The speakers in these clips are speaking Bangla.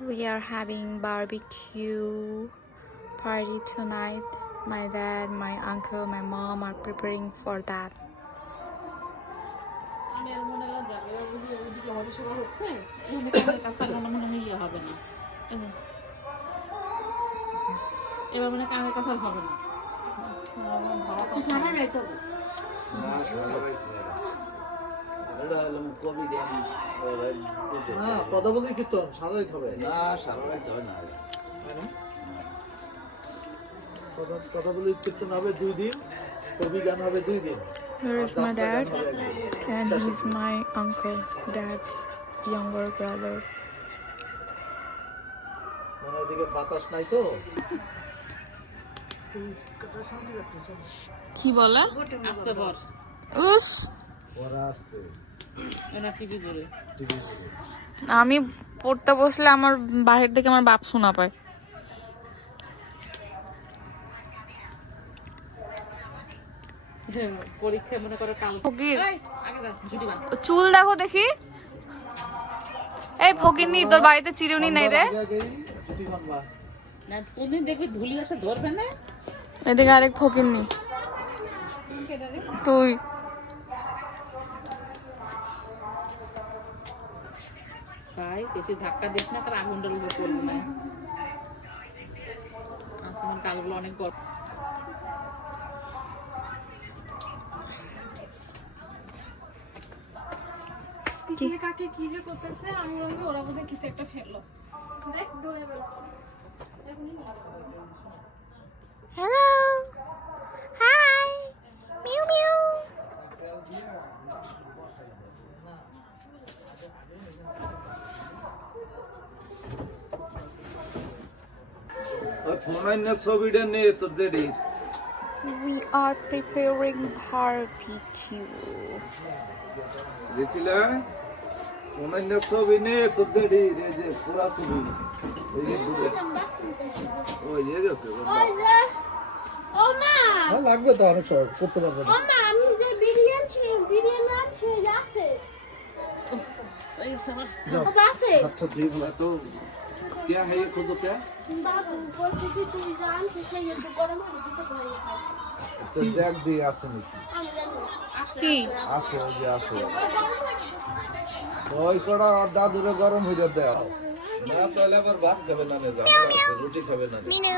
We are having barbecue party tonight. My dad, my uncle, my mom are preparing for that. Here is my dad, and he's my uncle, dad's younger brother. কি বলে? আস্তে বল। উস। আমি পড়তে বসলে আমার বাহির থেকে আমার বাপ শোনা পায়। পরীক্ষা মনে করে কাল। চুল দেখো দেখি। এই ফকিরনি, তোর বাড়িতে চিরুনি নাই রে? এদিকে আরেক ফকিরনি, তুই। ভাই বেশি ধাক্কা দিস না, তার আগুন ডলবে পড়বে না। আসমান কালগুলো অনেক বড়। পিছনে কাকে কি যে করতেছে, আমি বলছি ওরা বোধহয় কিছু একটা ফেললো। দেখ দৌড়ে বেড়াচ্ছে। Hello, hi, meow meow. We are preparing barbecue. লাগবে তো অনেক সময় করতে পারবো না। আমি যে বিরিয়ানি আছে আচ্ছা ঠিক আছে। क्या है ये खुद क्या বাবু বলছি কি তুই জান সে একটু গরম করে দিতে পারি। তো দেখ দিয়ে আসে নাকি কি আছে ওই যে আছে ওই কড়া দাদুরে গরম হইরে দাও না তাহলে আবার ভাত খাবে না নে যাও রুটি খাবে না মিনু।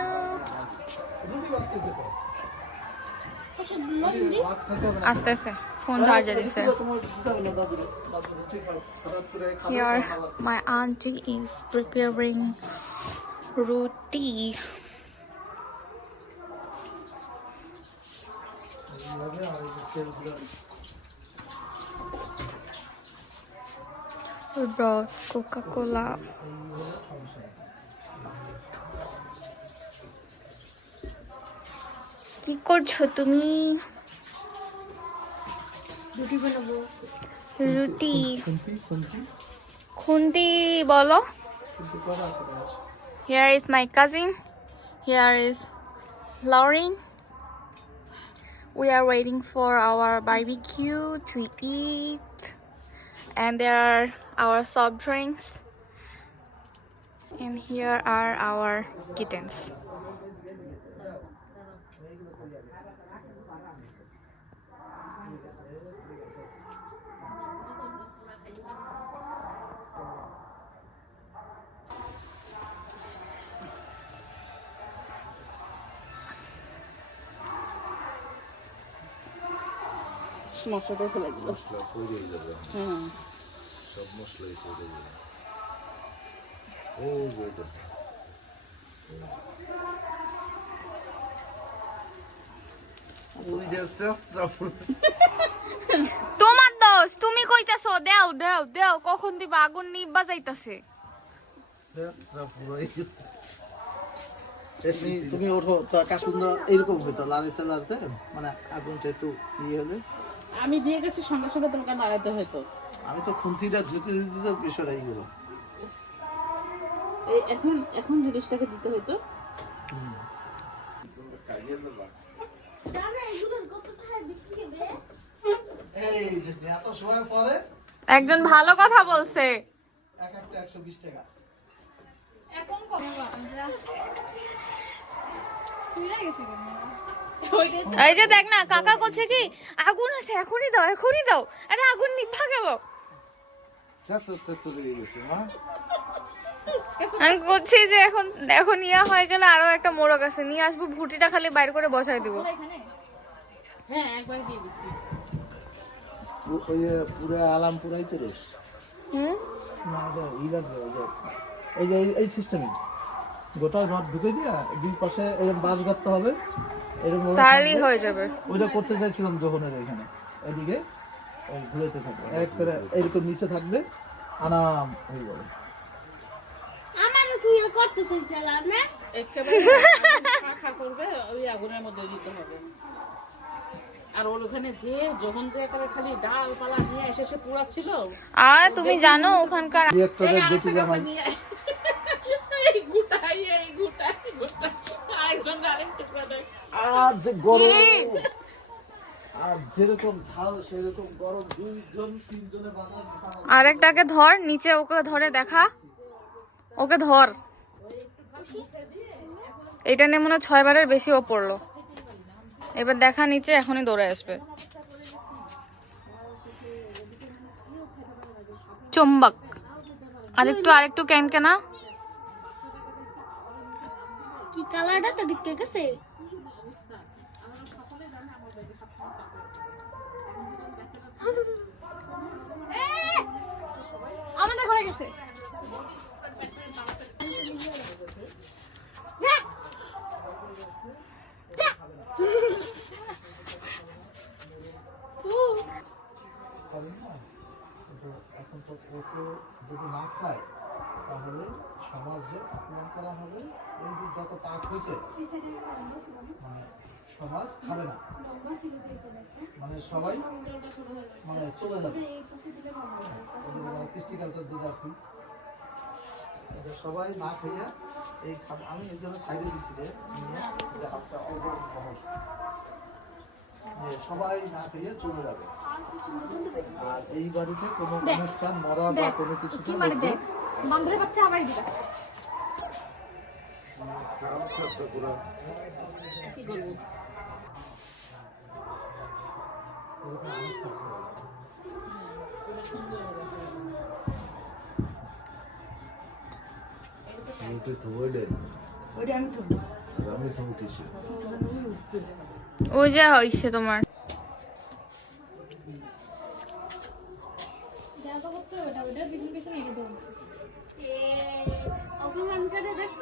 আস্তে আস্তে ফোন চার্জে দিছে। Here my auntie is preparing roti. We brought Coca-Cola. কি করছো তুমি? রুটি বানাবো। রুটি খুন্তি বলো। Here is my cousin. Here is Lauren. We are waiting for our barbecue to eat, and there are our soft drinks, and here are our kittens. মশলাটা ফেলে দিল। মশলা পড়ে যাবে হুম, সব মশলাই পড়ে যাবে ও যেটা ওই যে শেষরা তোমার দোষ, তুমি কইতাছো দেও দেও দেও, কখন দিবা? আগুন নিবা যাইতাছে। শেষরা পুরো গেছে তুমি ওঠো তো কাশবন্ধ এইরকম হইতো লাড়িতে লাড়িতে মানে আগুনটা একটু ইয়ে হলে। আমি দিয়ে গেছি সঙ্গে সঙ্গে তোমাকে নাড়াইতে হয়তো। আমি তো খুন্তিটা ধুতে ধুতে বিষয়টা এই গেলো। এখন এখন জিনিসটাকে দিতে হইতো। এই যে এত সময় পরে একজন ভালো কথা বলছে। এক একটা 120 টাকা। চুইরা গেছে কেন? এই যে দেখ না কাকা করছে কি আগুন আছে এখনই দাও আরে আগুন নিভা গেল শেষ হয়ে গেছে মা। আমি বলছি যে এখন ইয়া হয়ে গেলে আরো একটা মোরগ আছে নিয়ে আসবো ভুটিটা খালি বাইর করে বসাই দিব এখানে হ্যাঁ একবার দিয়ে দিছি। ওই পুরো আলাম পুরাইতে রে হুম না এটা ই লাগবে এই যে এই সিস্টেমে গোটা রড ঢুকে দিয়া দুই পাশে এরকম বাঁশ গাঁথতে হবে এরকম তাহলেই হয়ে যাবে ওইটা করতে চাইছিলাম যখনের এখানে এদিকে ওই ঘুরেতে থাকবে এক করে এরকম নিচে থাকবে আনাম হয়ে যাবে আমারও তুই করতে চাইছিলাম না একেবারে খা করবে ওই আগুনের মধ্যে দিতে হবে। আর ওর ওখানে যে যখন যে একেবারে খালি ডাল পালা নিয়ে এসে সে পুড়াচ্ছিল। আর তুমি জানো ওখানকার রিঅ্যাক্টরের বেঁচে জামাই এই গুটাই আরেকজন আরেক টুকরা দেয়। আর যে গরম আর যেরকম ঝাল সেরকম গরম দুইজন তিনজনে বাজার আরেকটাকে ধর নিচে ওকে ধরে দেখা ওকে ধর এটা নিয়ে মনে হয় 6 বারের বেশি ও পড়লো এবার দেখা নিচে এখনই দৌড়ে আসবে চুম্বক আরেকটু ক্যানকেনা কি কালারটা তো ঢুকে গেছে আমাদের ঘরে গেছে এখন তো ওকে যদি না খায় তাহলে সমাজে আক্রমণ করা হবে এই যে যত পাক হয়েছে মানে সমাজ খাবে না মানে সবাই মানে চলে যাবে ওদের কৃষ্টি কালচার যেটা আর কি এটা সবাই না খাইয়া এই আমি এই জন্য সাইডে দিছি রে যে হাতটা অল্প সহজ সবাই না খাইয়া চলে যাবে আর এই বাড়িতে কোনো অনুষ্ঠান মরা বা কোনো কিছু কি মানে দেখ বান্দরের বাচ্চা আবার দিবা কি করবো? ওই যা হইছে তোমার যা তো করতে হবে ওটার পিছনে এনে দেবো অপমান করে দেখছ